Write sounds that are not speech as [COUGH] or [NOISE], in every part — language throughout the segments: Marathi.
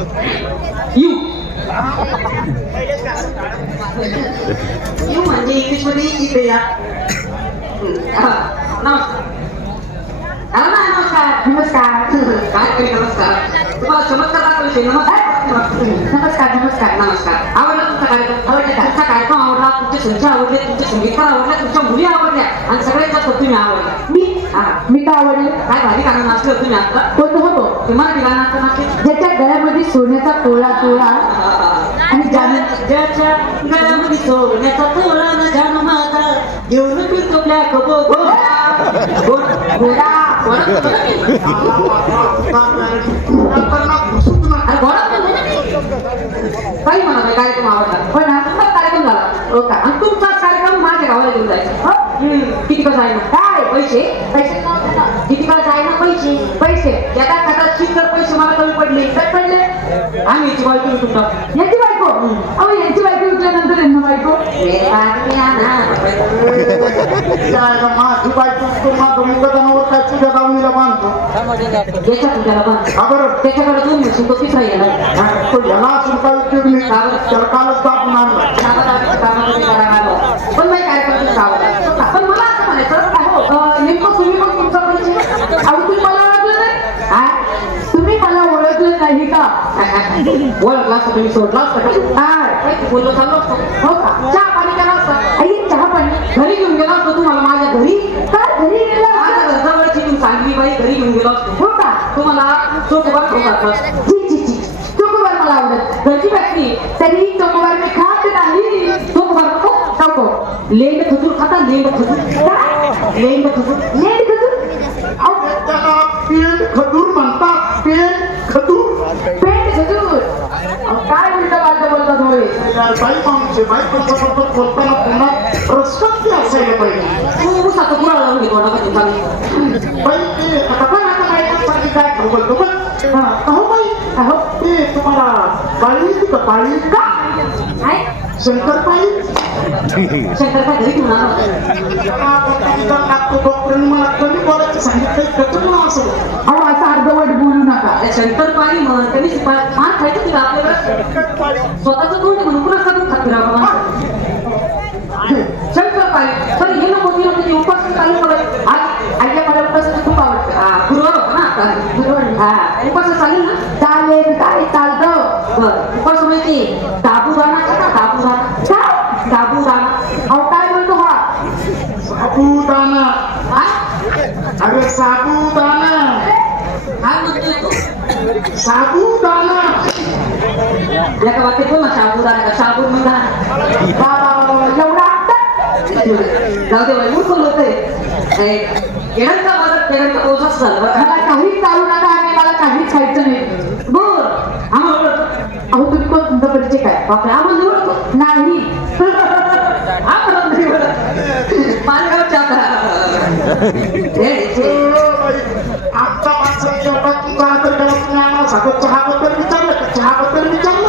यू यू म्हणजे इंग्लिशमध्ये इथे या नमस्कार नमस्कार नमस्कार काय नमस्कार तुम्हाला चमत्कार दाखवायचे नमस्कार. नमस्कार नमस्कार. नमस्कार. आवडला तुमचा कार्यक्रम आवडला तुमचा कार्यक्रम आवडला? तुमचे संख्या आवडले? तुमचे संगीतकार आवडले? तुमच्या मुली आवडल्या? आणि सगळ्यांच्या तुम्ही आवडल्या मी? हा. मी का आवडले? काय भारी गाणं नाचलं तुम्ही आता? होतो होतो ते मराठी गाणं आता नाचले. ज्याच्या गळ्यामध्ये सोन्याचा तोळा तोळा आणि ज्याच्या गळ्यामध्ये सोन्याचा तोळा न जाण माझा घेऊन फिरतो ब्लॅक बो काही म्हणा कार्यक्रम आवडला पण हा कार्यक्रम झाला हो का आणि तुमचाच कार्यक्रम माझ्या गावाला घेऊन जायचा किती का जायना काय पैसे पैसे किती का पैसे पैसे पैसे मला कमी पडले काय पडले आम्ही याची बायको यांची बायको अहो यांची बायको विकल्यानंतर यांना बायको माझी बायको माझं बांधतो बरं त्याच्याकडे दोन तो तिसरा येणार तो ह्याला असून काय उपयोग नाही त्याला कालच दाबून पण नाही काय करतो पण मला असं म्हणायचं नेमकं तुम्ही पण तुमचा परिचय तुम्ही मला ओळखलं नाही तुम्ही मला ओळखलं नाही का? ओळखला तुम्ही सोडला असता बोललो चाललो असतो. हो का चहा पाणी केला असता आई चहा पाणी घरी घेऊन गेला असतो तुम्हाला माझ्या घरी काय घरी गेला माझ्या घरजवळची तुम्ही सांगली बाई घरी घेऊन गेलो असतो हो का तुम्हाला चोकोबार खाऊ घातला जी जी जी चोकोबार मला आवडत घरची व्यक्ती तरी चोकोबार मी खात नाही चोकोबार नको नको लेंड खजूर खाता लेंड खजूर काय लेंड खजूर लेट खजूर अहो त्याला पेट खदूर म्हणतात पेट खदूर पेट खजूर अहो, काय उलट पालट बोलतात होय बाई माणूस आहे बाई पंचाबद्दल बोलताना पुन्हा प्रस्पत्ती असायला पाहिजे तू उसाचं कुराळ लावून घेतो नका तुमचा बाई ते आता पण आता बायकोसाठी काय खरं बोलतो पण हा, अहो बाई अहो ते तुम्हाला पाळी येते का पाळी का काय शंकर पाळी शंकर काय घरी घेऊन डॉक्टरांनी मला कमी बोलायचं सांगितलं असं होतं. अहो असं अर्धवट बोलू नका शंकर पाळी म्हण त्यांनी मार खायचं तिला आपल्याला स्वतःचं तोंड म्हणून कुणा सांगून खात फिरावं माणसं. शंकर पाळी सर हे नको ते नको ते उपास चालू करायचं आज आईला मला उपासाचं खूप आवडतं हा, गुरुवार होता ना आता गुरुवार. हा उपास चालेल ना? चालेल काय चालतं बर. उपास माहिती दाबूदाना खाता दाबूदाना काय दाबूदाना अहो काय बोलतो हा? साबुदाणा हा? अरे साबुदाणा काय म्हणतोय तू. साबुदाणा एका वाक्यात बोल ना शाबूदाना का शाबू म्हणा एवढा जाऊ दे बाई मूर्ख लोक आहे केळांचा पाऊसच झाला. बरं मला काहीच चालू नका आणि मला काहीच खायचं नाही. बर. आम्हाला अहो तुम्ही कोण? तुमचा परिचय काय? बापरे आम्हाला ओळखतो [LAUGHS] नाही. आम्हाला नाही ओळखत. आता. माणसं आदर केला आम्हाला चहाबद्दल विचारलं का? चहाबद्दल विचारलं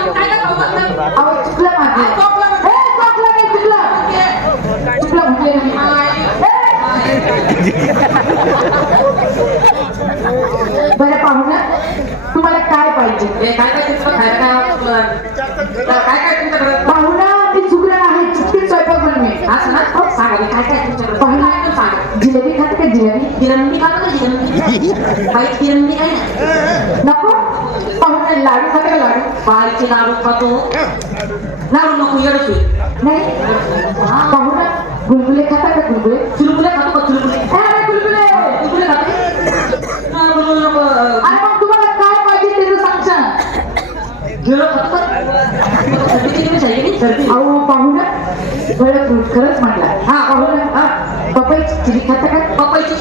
अहो चुकलं माझं ए, चुकलं नाही चुकलं चुकलं म्हटले नाही बरं पाहू ना तुम्हाला काय पाहिजे हे काय काय तुमचं खायला काय आवडतं तुला? काय काय तुमच्याकडे पाहू ना मी चुकलं आहे चुकीत स्वयंपाक बनवे असं ना हो, सांगा मी काय काय तुमच्याकडे पाहू काय काय सांगा ना जिलेबी खाते का जिलेबी जिरंबी खातो ना जिरंबी बाई जिरंबी काय ना नको पाहू ना लाडू खाते का लाडू बारीचे लाडू खातो लाडू नको येडच होईल नाही पाहू ना गुलगुले खाता का गुलगुले चुलबुले खातो का चुलबुले अहो बरं खरंच म्हटला हा पाहू ना. हा. पपईची चिरी खाता का? पपईची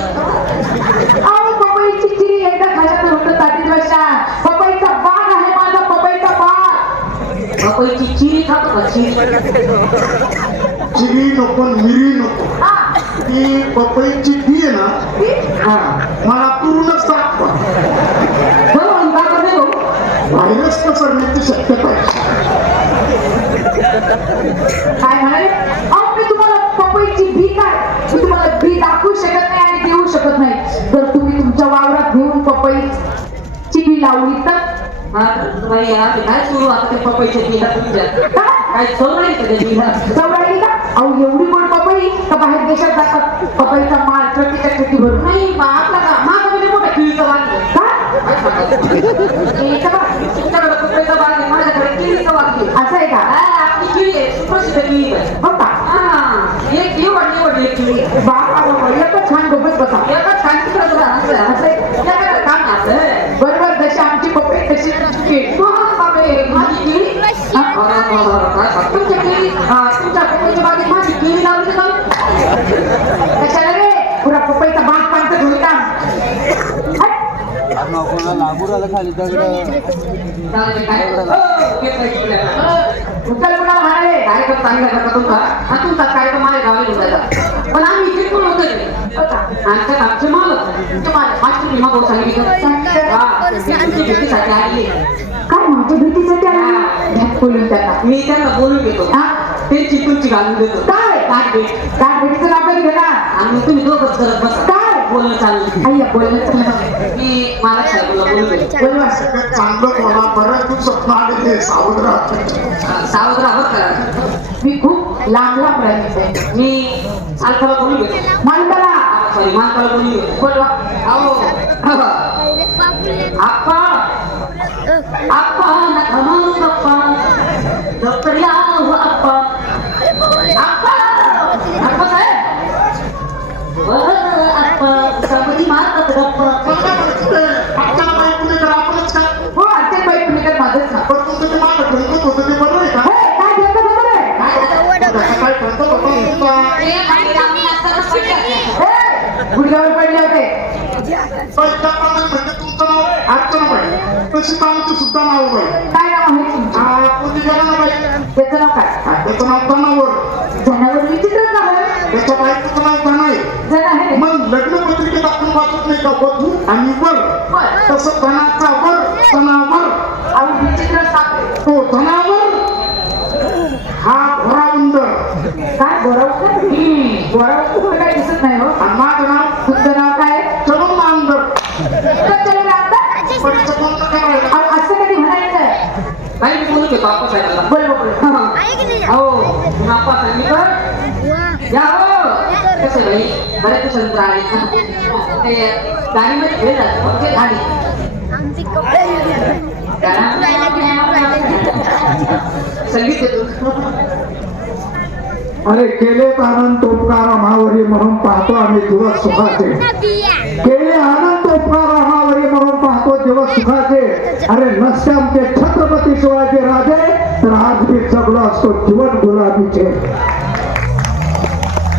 अहो पपईची चिरी एकदा खायचं होतं ताटीत वर्षा पपईचा बाग आहे माझा पपईचा बाग. पपईची चिरी खातो का? चिरी चिरी नको मिरी नको. हा. ती पपईची बी आहे ना हा मला तुरूनच दाखवा बरोबर का करते भाऊ व्हायरस शक्यता काय म्हणाले? अहो मी तुम्हाला पपईची बी काय मी तुम्हाला बी दाखवू शकत नाही आणि देऊ शकत नाही. जर तुम्ही तुमच्या वावरात घेऊन पपई चिबी लावली तर? हा, बाई या काय सुरू? आता ते पपईच्या बिला काय काय चव नाही का त्या बिला चवडाली का? अहो एवढी गोड पपई का बाहेर देशात जातात. पपईचा माल ट्रकीच्या ट्रकी भरून. नाही बा, आपला माझ्याकडे केळीचा बाग असं आहे का हा, आपली केळी आहे सुप्रसिद्ध केळी आहे हो का हा एक निवड निवडली एक केळी बाबा बाबा एकच छान गप्पच बसा एकच शांती करत राहा, असं असं आहे. काम असं बरोबर जशी आमची पपई तशी केळी. हा, बापरे, माझी केळी हा, बरं, बरं, बरं, काय सांगता? तुमच्या केळी तुमच्या पपईच्या बागेत माझी केळी लावली का कशाला रे पुरा पपईचा बाग पांच घेऊन कोणाला लागू राहिलं खाली दगड. उचल कुणाला म्हणाले कार्यक्रम चांगला आहे बरं का तुमचा हा तुमचा कार्यक्रम माझ्या गावी जायचा पण आम्ही इथे पण होतो आमच्या आमचे माल तुमचे माल मागची विमा भाऊ सांगितलं हा, तुमची भेटीसाठी आली काय माझ्या भेटीसाठी आला ढॅक बोलून त्यांना मी त्यांना बोलून घेतो हा? त्यांची तुमची घालून देतो काय काय भेट काय भेटीचं कधी घेणार आणि तुम्ही दोघंच करत बसा काय? बोलणं चालू आई बोलणं चाललं. मी मला बोला आले सावध राहा हा, सावध का मी खूप लांब लांब राहिले मी अल्फाला बोलून घेतो. मालकाला. सॉरी बोलून घेतो. बोलवा. अहो. आप्पा आप्पा गुडघ्यावर पडले होते तशी आमचं सुद्धा नाव काय नाव आहे हा, त्याचं नाव काय त्याचं नाव जनावर जनावर विचित्र नाव आहे. त्याच्या बायकोचं नाव जन आहे. जण आहे. मग लग्न पत्रिकेत आपण वाचत नाही का वधू आणि वर. तसं धनाचा वर तणावर विचित्र. तो धनावर. हा उंदर. काय काय दिसत नाही हो? माझं नाव तुमचं नाव काय? करायला अहो, असं कधी म्हणायचं काही घेतो साहेबाला हो. या. बऱ्याच दिवसानंतर आली ते गाडीमध्ये खेळ जाते ते गाडी संगीत अरे केले आनंद तोपकारा मावरी म्हणून पाहतो आम्ही दिवस सुखाचे. केले आनंद तोपकारा मावरी म्हणून पाहतो दिवस सुखाचे. अरे नसते आमचे छत्रपती शिवाजी राजे तर आज मी जगलो असतो जीवन गुलाबीचे.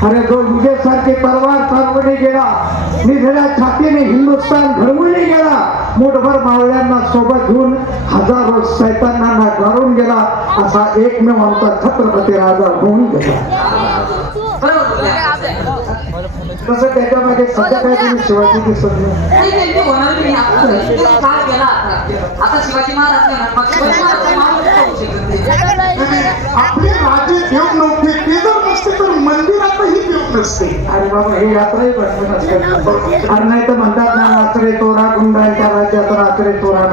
अरे जो विजय सारखी तलवार चालवली गेला निधड्या छातीने हिंदुस्थान घडवली गेला मुठभर मावळ्यांना सोबत घेऊन हजारो सैतानांना गाळून गेला असा एकमेव आमचा छत्रपती राजा होऊन गेला. तसं त्याच्यामध्ये सध्या काय तुम्ही शिवाजी दिसत नाही. आता शिवाजी महाराज. आपले राजे देव नव्हते ते जर नसते तर हे यात्राही नाही तर म्हणतात ना नाचरे तोरा गुंडांच्या राज्यात नाचरे तोरा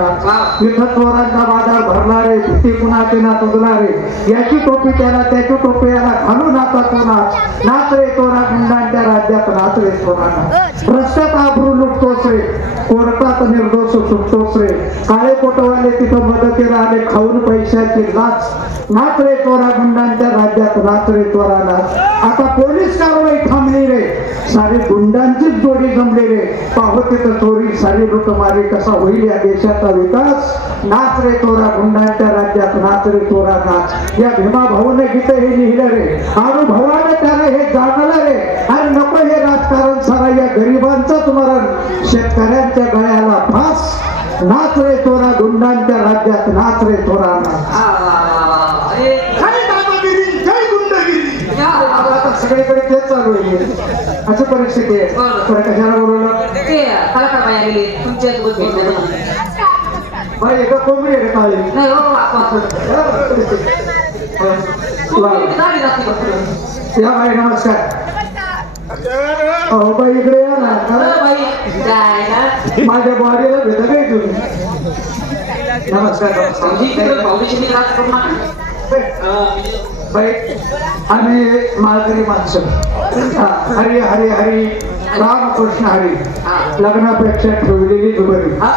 बाजार भीती ना याची टोपी त्याला त्याची टोपी याला घालून आता तो नाच तोरा गुंडांच्या राज्यात नाचरे तोरा रस्त्यात आबरू लुटतोच रे कोर्टात निर्दोष सुटतोच रे. काळे कोटवाले तिथं मदतीला आले खाऊन पैशाची लाच. नाच रे तोरा गुंडांच्या राज्यात नाच रे तोरा नाच आता पोलीस कारवाई थांबली रे. सारी गुंडांचीच जोडी जमली रे. पाहो तिथं चोरी. सारी लुटमारी कसा होईल या देशाचा विकास? नाच रे तोरा गुंडांच्या राज्यात. नाच रे तोरा नाच. या भीमा भाऊने गीत हे लिहिलं रे. अनुभवाने त्याने हे जाणलं रे. अरे नको हे राजकारण सारा या गरिबांचाच मरण. शेतकऱ्यांच्या गळ्याला फास. नाच रे तोरा गुंडांच्या राज्यात. नाच रे तोरा नाच. सगळीकडे तेच चालू आहे आहे तर कशाला बोलवलं? ते कलाकार बाई आलेले तुमच्यासोबत भेटण्याचं. बरं एका कोंबडी आहे का नाही हो आपण. झाली जाते बघ. या बाई नमस्कार. अहो बाई इकडे या ना. बाई. माझ्या बॉडीला भेट काय तुम्ही. नमस्कार पावलीची मी राज करू नका. अं, बाई आम्ही माणसं. हरी हरी हरी रामकृष्ण हरी. लग्नापेक्षा ठेवलेली दुबरी. हा,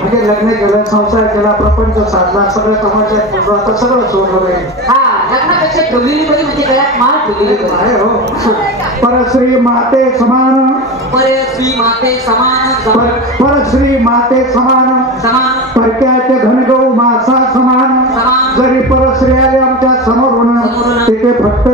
म्हणजे लग्न केलं संसार केला प्रपंच साधला सगळं केलं, आता सगळं सोडलं नाही हा म्हणजे हो. परश्री माते समान. परे श्री माते समान. पर समान परश्री माते समान. समान. परक्याचे धनगौ मासा. जरी परश्री आले आमच्या समोरून समोरून. तिथे फक्त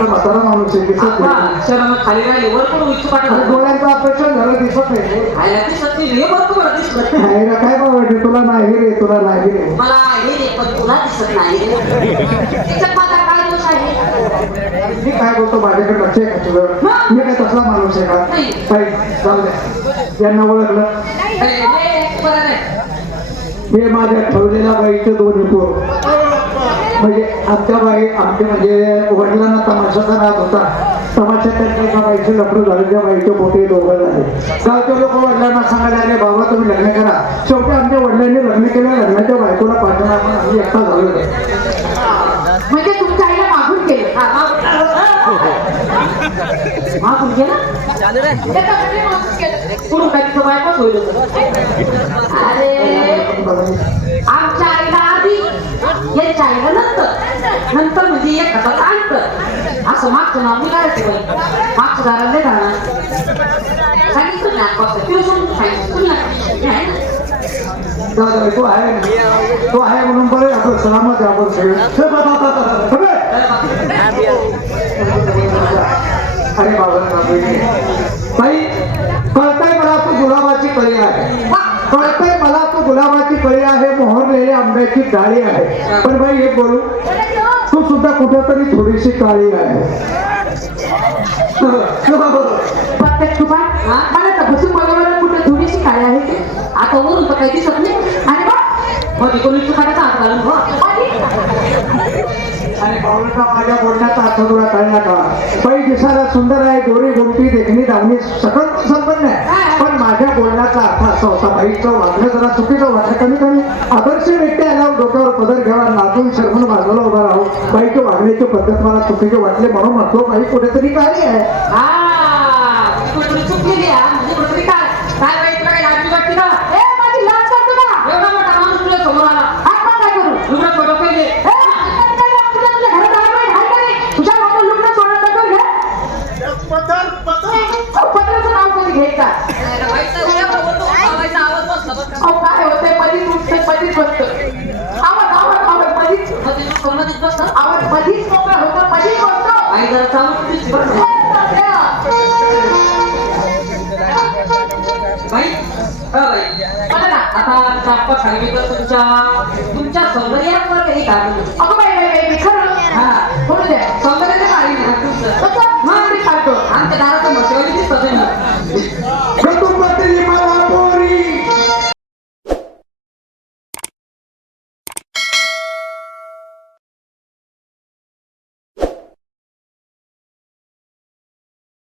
म्हातारा माणूस आहे दिसत नाही. खाली राहिली वर पण डोळ्यांचं ऑपरेशन झालं दिसत नाही खायला दिसत नाही हे वर तुम्हाला दिसत नाही. नाही रे, काय बाबा तुला नाही रे तुला नाही रे. मला हे रे पण तुला दिसत नाही त्याच्यात माझा काय दोष आहे? मी काय बोलतो माझ्याकडे लक्ष आहे का तुझं? मी काय तसला माणूस आहे का? नाही. द्या यांना ओळखलं. अरे, हे बरं नाही. हे माझ्या ठेवलेला बाईचं दोन होतो म्हणजे आमच्या बाई आमचे म्हणजे वडिलांना तमाशाचा राहत होता. तमाशा त्यांच्या एका बाईचे लग्न झालं. त्या बाईचे मोठे दोघं झाले. गावचे लोक वडिलांना सांगायला लागले बाबा तुम्ही लग्न करा. शेवटी आमच्या वडिलांनी लग्न केलं. लग्नाच्या बायकोला पाठवणार आपण आम्ही एकटा झालो म्हणजे तुमच्या आईला मागून केलं. हा, मागून- केलं. पुढून काय तिचं बायकोच होईल. अरे. आमच्या आईला आधी यांच्या आईला नंतर. नंतर म्हणजे एक हाताचं अंतर असं मागचं नाव निघायचं बाई मागचं दाराला नाही जाणार सांगितलं ना तिला समजून सांगितलं मी तो आहे ना. तो आहे म्हणून बरं आपण सलामत आहे आपण सगळे. अरे बाबा बाई कळतंय मला तू गुलाबाची कळी आहे कळतंय मला तू गुलाबाची कळी आहे मोहरलेल्या आंब्याची डाळी आहे. पण बाई एक बोलू तू सुद्धा कुठेतरी थोडीशी काळी आहे. मला बघायला कुठे थोडीशी आहे. आता वरून दिसत नाही. आणि मग कोणी घालून हो माझ्या बोलण्याचा कळला का दिसायला सुंदर आहे गोरी गोमटी देखणी दावणी सकल संपन्न आहे. सहसा बाईक वागणं जरा चुकीचं वाटलं. कमी कमी आदर्श व्यक्ती आल्यावर डोक्यावर पदर घ्यावा नाचून शरमून बाजूला उभा राहू बाईक वागण्याची पद्धत मला चुकीचे वाटले म्हणून म्हणतो. बाई कुठेतरी काय आहे. आता चाप्पा सांगितलं तुमच्या तुमच्या सौंदर्यावर काही कारण. अगं बाई, बाई, बाई, खरं? हा बोलू द्या. सौंदर्याचं काही नाही तुमचं? मग मी सांगतो. आमच्या दाराचं दिसत नाही